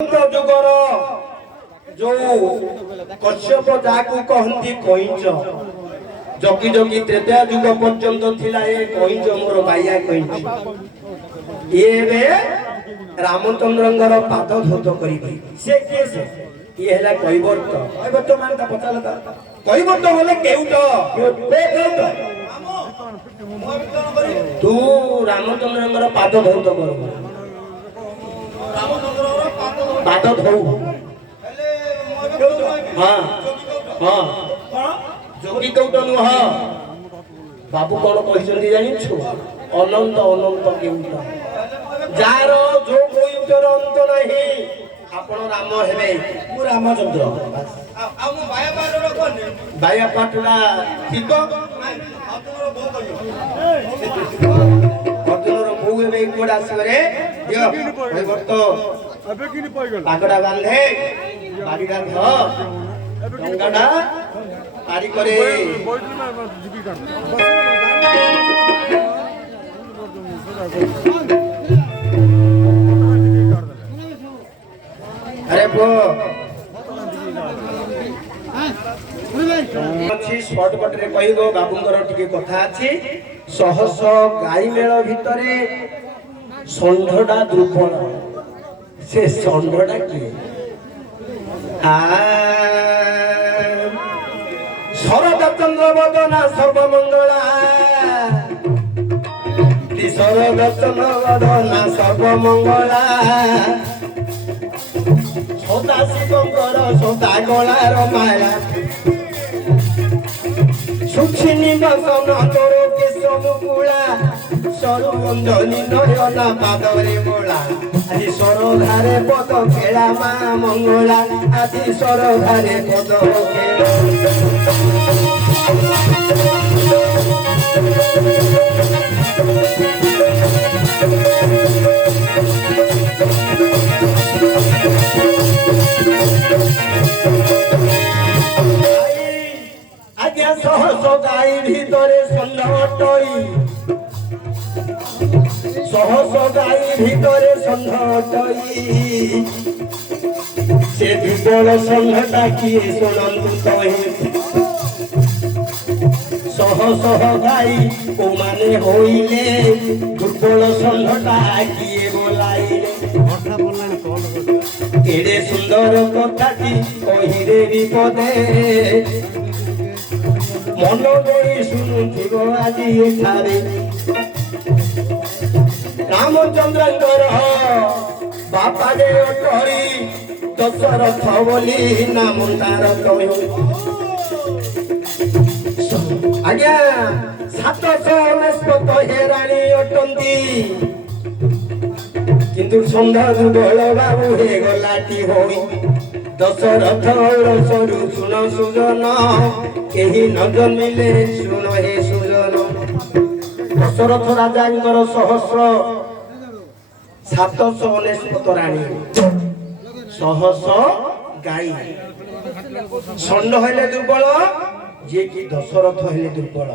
जुगर जो कश्यप जाकू कहती कईच जगी जगी त्रेता जुग पर्यंत थिला ए कईच मोर बाया कईच ये रामचंद्रंगर पाद धोत करी से किए से ये हैला कैवर्त कैवर्त मानता पचाला कैवर्त बोले केउट तू रामचंद्रंगर पाद धोत कर पाद धो हाँ हाँ जोगी कौट नुह बाबू कौन कहते जानिछु अनंत अनंत केउट जार जो कोइटर अंत नहीं आपण राम हेबे मु रामचंद्र आ मु बाया पाटरा कोन बाया पाटरा ठीक अर्जुनर बो हेबे कोड आसबरे दियो भाई भक्त अबे किनी पाई गेल पागडा बांधे बाडीडा ध डंगाडा पारी करे अरे बो अच्छी शॉर्टकट रे कहिबो बाबूंकर टिके कथा अछि सहस गाई मेळ भितरे संढडा द्रुपण से संढडा की शरद चंद्र बदना सर्वमंगला शरद चंद्र बदना सर्वमंगला सदा शिवंकर सदा गलार माया सुखिनी बसन तोर केशव मुकुला सरुबंधनी नयना पादरे मोला আজি सरधारे पद खेला मा मंगला আজি सरधारे पद खेला आज्ञा सहस गाई भितरे षण्ढटई सहस गाई भितरे षण्ढटई से दुर्बल षण्ढटा किए शुणन्तु कहे सह सह गाई ओ माने होइले दुर्बल षण्ढटा किए बोलाइले केड़े सुंदर कथाटी कहिरे विपदे मन देई शुणुथिबो आजि एठारे रामचंद्रंकर बापा रे अटरी दशरथ बोली नाम तार कहि आज्ञा 799 हेराणी अटंती किंतु संध्या दुर्बल बाबू हे गलाटी होई दशरथ सरू सुन सुजन केही न जन्मिले सुन हे सुजन दशरथ राजांकर सहस्र 799 राणी सहस गाई षण्ढ हेले दुर्बल जे कि दशरथ हेले दुर्बल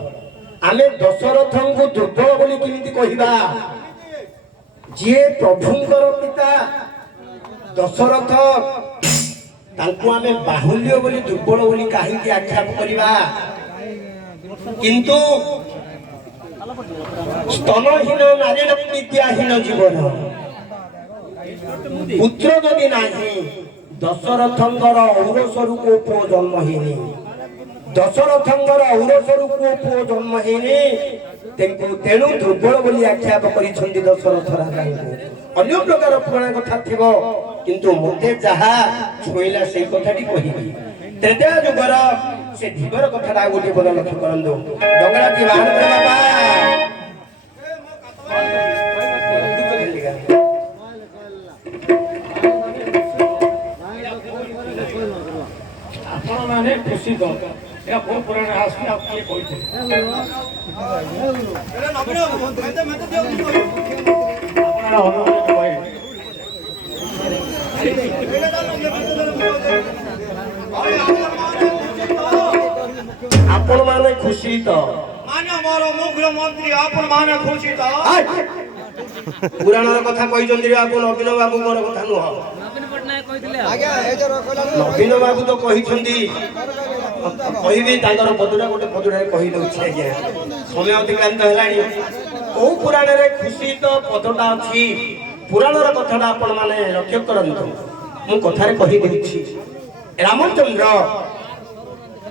आमे दशरथ को दुर्बल बोली किमिति कहिबा जे प्रभुंकर पिता दशरथ तांको आमे बाहुल्य बोली दुर्बल बोली काहिंति आख्याप करिबा किंतु स्तनहीन नारी विद्याहीन जीवन पुत्र जदि नाही दशरथंकर औरसरु को पुओ जन्म हेनी दशरथंकर औरसरु को पुओ जन्म हेनी तेणु दुर्बल बोली आख्याप करिछन्ति दशरथ राजा अन्य प्रकार पुराण कथा थिबो किंतु मते जहा छोइला से कथाटी कहिबी त्रेता जुगर से धीवर कथाटा गोटे पद लक्ष्य करंदो डंगरा की बाहर बाबा आपण माने खुशी दो या बहुत पुराण आसमी आप के कहते एला नबीन मते दियो आपण माने खुशी तो माने मोर मुख्यमंत्री आपण माने खुशी तो पुराण कथा कही आपण अभिनव बाबू कथा नुह ନବୀନ ବାବୁ ତ କହିଛନ୍ତି କହିବି ତାଙ୍କର ପଦୁଟା ଗୋଟେ ପଦୁଟାରେ କହିଦେଉଛି ଆଜ୍ଞା ସମୟ ଅତିକ୍ରାନ୍ତ ହେଲାଣି। କୋଉ ପୁରାଣରେ ଖୁସି ତ ପଦଟା ଅଛି ପୁରାଣର କଥାଟା ଆପଣ ମାନେ ଲକ୍ଷ୍ୟ କରନ୍ତୁ। ମୁଁ କଥାରେ କହିଦେଉଛି ରାମଚନ୍ଦ୍ର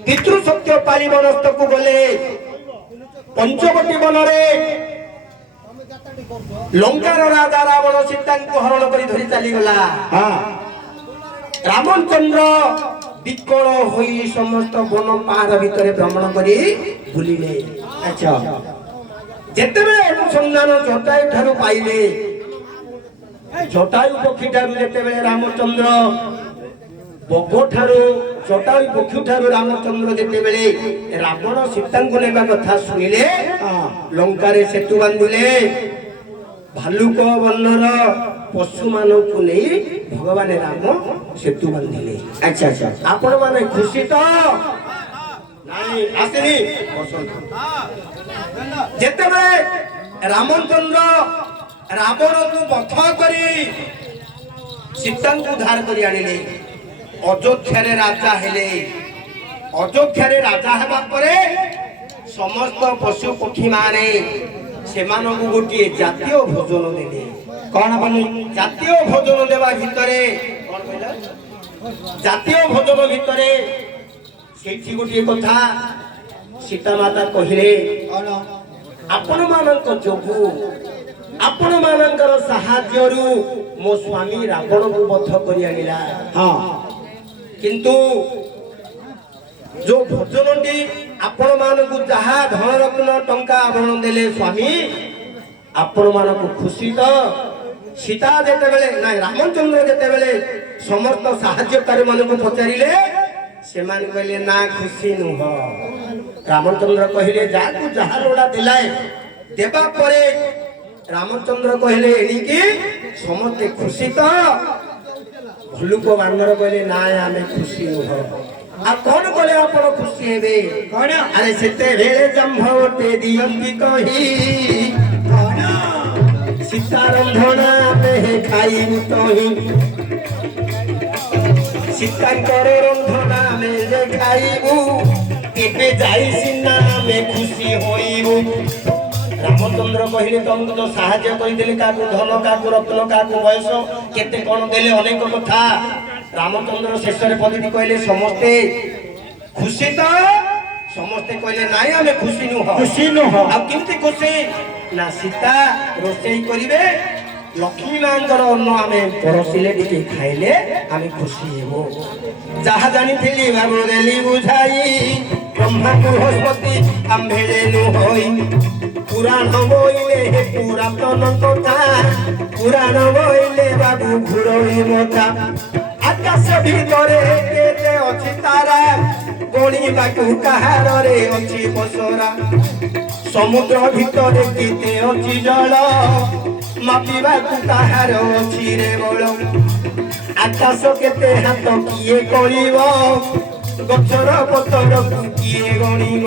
ପିତୃ ସତ୍ୟ ପାଳି ବନସ୍ତକୁ ଗଲେ ପଞ୍ଚବଟୀ ବନରେ ଲଙ୍କାର ରାଜା ରାବଣ ସୀତାଙ୍କୁ ହରଣ କରି ଧରି ଚାଲିଗଲା। ରାମଚନ୍ଦ୍ର ବିକଳ ହୋଇ ସମସ୍ତ ବନ ପାହାଡ଼ ଭିତରେ ଭ୍ରମଣ କରି ବୁଲିଲେ। ଆଚ୍ଛା ଯେତେବେଳେ ଅନୁସନ୍ଧାନ ଜଟାୟୁ ଠାରୁ ପାଇଲେ ଜଟାୟୁ ପକ୍ଷୀ ଠାରୁ ଯେତେବେଳେ ରାମଚନ୍ଦ୍ର ବଗ ଠାରୁ ଜଟାୟୁ ପକ୍ଷୀ ଠାରୁ ରାମଚନ୍ଦ୍ର ଯେତେବେଳେ ରାବଣ ସୀତାଙ୍କୁ ନେବା କଥା ଶୁଣିଲେ ଲଙ୍କାରେ ସେତୁ ବାନ୍ଧିଲେ ଭାଲୁକ ବର୍ଣ୍ଣର ପଶୁ ମାନଙ୍କୁ ନେଇ ଭଗବାନ ରାମ ସେତୁ ବାନ୍ଧିଲେ। ଆଚ୍ଛା ଆଚ୍ଛା ଆପଣ ମାନେ ଖୁସି ତ ନାଇଁ ଆସିନି ଯେତେବେଳେ ରାମଚନ୍ଦ୍ର ରାବଣକୁ ବଧ କରି ସୀତାଙ୍କୁ ଉଦ୍ଧାର କରି ଆଣିଲେ ଅଯୋଧ୍ୟାରେ ରାଜା ହେଲେ। ଅଯୋଧ୍ୟାରେ ରାଜା ହେବା ପରେ ସମସ୍ତ ପଶୁ ପକ୍ଷୀ ମାନେ ସେମାନଙ୍କୁ ଗୋଟିଏ ଜାତୀୟ ଭୋଜନ ଦେଲେ। କଣ ବୋଲି ଜାତୀୟ ଭୋଜନ ଦେବା ଭିତରେ କଣ କହିଲା ଜାତୀୟ ଭୋଜନ ଭିତରେ ସେଇଠି ଗୋଟିଏ କଥା ସୀତା ମାତା କହିଲେ ଆପଣ ମାନଙ୍କ ଯୋଗୁ ଆପଣ ମାନଙ୍କର ସାହାଯ୍ୟରୁ ମୋ ସ୍ୱାମୀ ରାବଣକୁ ବଧ କରି ଆଣିଲା। କିନ୍ତୁ ଯୋଉ ଭୋଜନଟି ଆପଣ ମାନଙ୍କୁ ଯାହା ଧନ ରତ୍ନ ଟଙ୍କା ଆଭରଣ ଦେଲେ ସ୍ୱାମୀ ଆପଣ ମାନଙ୍କୁ ଖୁସି ତ? ସୀତା ଯେତେବେଳେ ନାଇଁ ରାମଚନ୍ଦ୍ର ଯେତେବେଳେ ସମସ୍ତ ସାହାଯ୍ୟକାରୀ ମାନଙ୍କୁ ପଚାରିଲେ ସେମାନେ କହିଲେ ନା ଖୁସି ନୁହଁ। ରାମଚନ୍ଦ୍ର କହିଲେ ଯାହାକୁ ଯାହା ଲୋଡ଼ା ଦେଲାଏ ଦେବା ପରେ ରାମଚନ୍ଦ୍ର କହିଲେ ଏଣିକି ସମସ୍ତେ ଖୁସି ତ? ଭଲୁକ ବାନର କହିଲେ ନାଇଁ ଆମେ ଖୁସି ନୁହଁ। ଆଉ କଣ କଲେ ଆପଣ ଖୁସି ହେବେ? କଣ ଆରେ ସେତେବେଳେ ଜମ୍ଭଟେ ଦିଅନ୍ତି କହି ସୀତା ରନ୍ଧଣା ଆମେ ଖାଇବୁ ତହିଁ ସୀତାଙ୍କର ରନ୍ଧଣା ଆମେ ଯେ ଖାଇବୁ ଏବେ ଯାଇ ସିନା ଆମେ ଖୁସି ହୋଇବୁ। ରାମଚନ୍ଦ୍ର କହିଲେ ତମକୁ ତ ସାହାଯ୍ୟ କରିଦେଲେ କାହାକୁ ଧନ କାହାକୁ ରତ୍ନ କାହାକୁ ବୟସ କେତେ କଣ ଦେଲେ ଅନେକ କଥା। ରାମଚନ୍ଦ୍ର ଶେଷରେ ପଦିଟି କହିଲେ ସମସ୍ତେ ଖୁସି ତ? ସମସ୍ତେ କହିଲେ ନାଇଁ ଆମେ ଖୁସି ନୁହଁ। ଖୁସି ନୁହଁ ଆଉ କେମିତି ଖୁସି ନା ସୀତା ରୋଷେଇ କରିବେ ଲକ୍ଷ୍ମୀ ମାଙ୍କର ଅନ୍ନ ଆମେ ପରସିଲେ ଟିକେ ଖାଇଲେ ଆମେ ଖୁସି ହେବୁ। ଯାହା ଜାଣିଥିଲି ବାବୁ ଦେଲି ବୁଝାଇ ବ୍ରହ୍ମା ବୃହସ୍ପତି ଆମ୍ଭେଳେନୁ ହୋଇ ପୁରାଣ ବୋଇଲେ ପୁରାତନ କଥା ପୁରାଣ ବୋଇଲେ ବାବୁ ଘୁରୋଇ ମଥା ଆକାଶ ଭିତରେ କେତେ ଅଛି ତାରା ଗଣିବାକୁ କାହାରରେ ଅଛି ପସରା ସମୁଦ୍ର ଭିତରେ କେତେ ଅଛି ଜଳ ମାପିବାକୁ କାହାର ଅଛି ରେ ବଳ ଆକାଶ କେତେ ହାତ କିଏ କରିବ ଗଛର ପତରକୁ କିଏ ଗଣିବ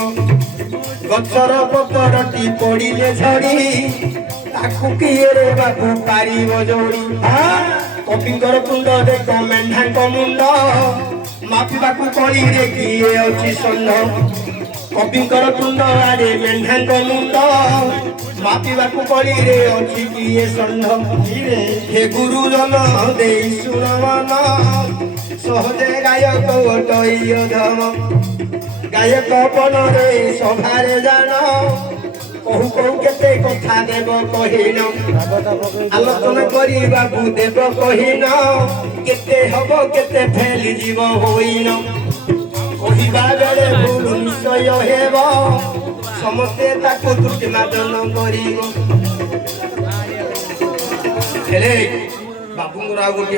ଗଛର ପତରଟି ପଡ଼ିଲେ ଝଡ଼ି ତାକୁ କିଏ ରେ ବାବୁ ପାରିବ ଯୋଡ଼ି କବିଙ୍କର କୁଣ୍ଡ ଦେଖ ମେଣ୍ଢାଙ୍କ ମୁଣ୍ଡ ମାପିବାକୁ କଳିରେ କିଏ ଅଛି ଷଣ୍ଢ କବିଙ୍କର ତୁଣ୍ଡ ଆଡ଼େ ମେଣ୍ଢାଙ୍କ ମୁଣ୍ଡ ମାପିବାକୁ କଳିରେ ଅଛି କିଏ ଷଣ୍ଢ ହେ ଗୁରୁଜନ ଦେଇ ଶୁଣମନ ସହଜେ ଗାୟକ ଟଇ ଅଧମ ଗାୟକ ବନରେ ସଭାରେ ଜାଣ କହୁ କହୁ କେତେ କଥା ଦେବ କହିନ ଆଲୋଚନା କରିବାକୁ ଦେବ କହିନ କେତେ ହବ କେତେ ଫେଲି ଯିବ ହୋଇନ କହିବା ବେଳେ ଭୁଲ ନିଶ୍ଚୟ ହେବ ସମସ୍ତେ ତାକୁ ତ୍ରୁଟି ମାର୍ଜନ କରିବ। ହେଲେ ବାବୁଙ୍କର ଆଉ ଗୋଟିଏ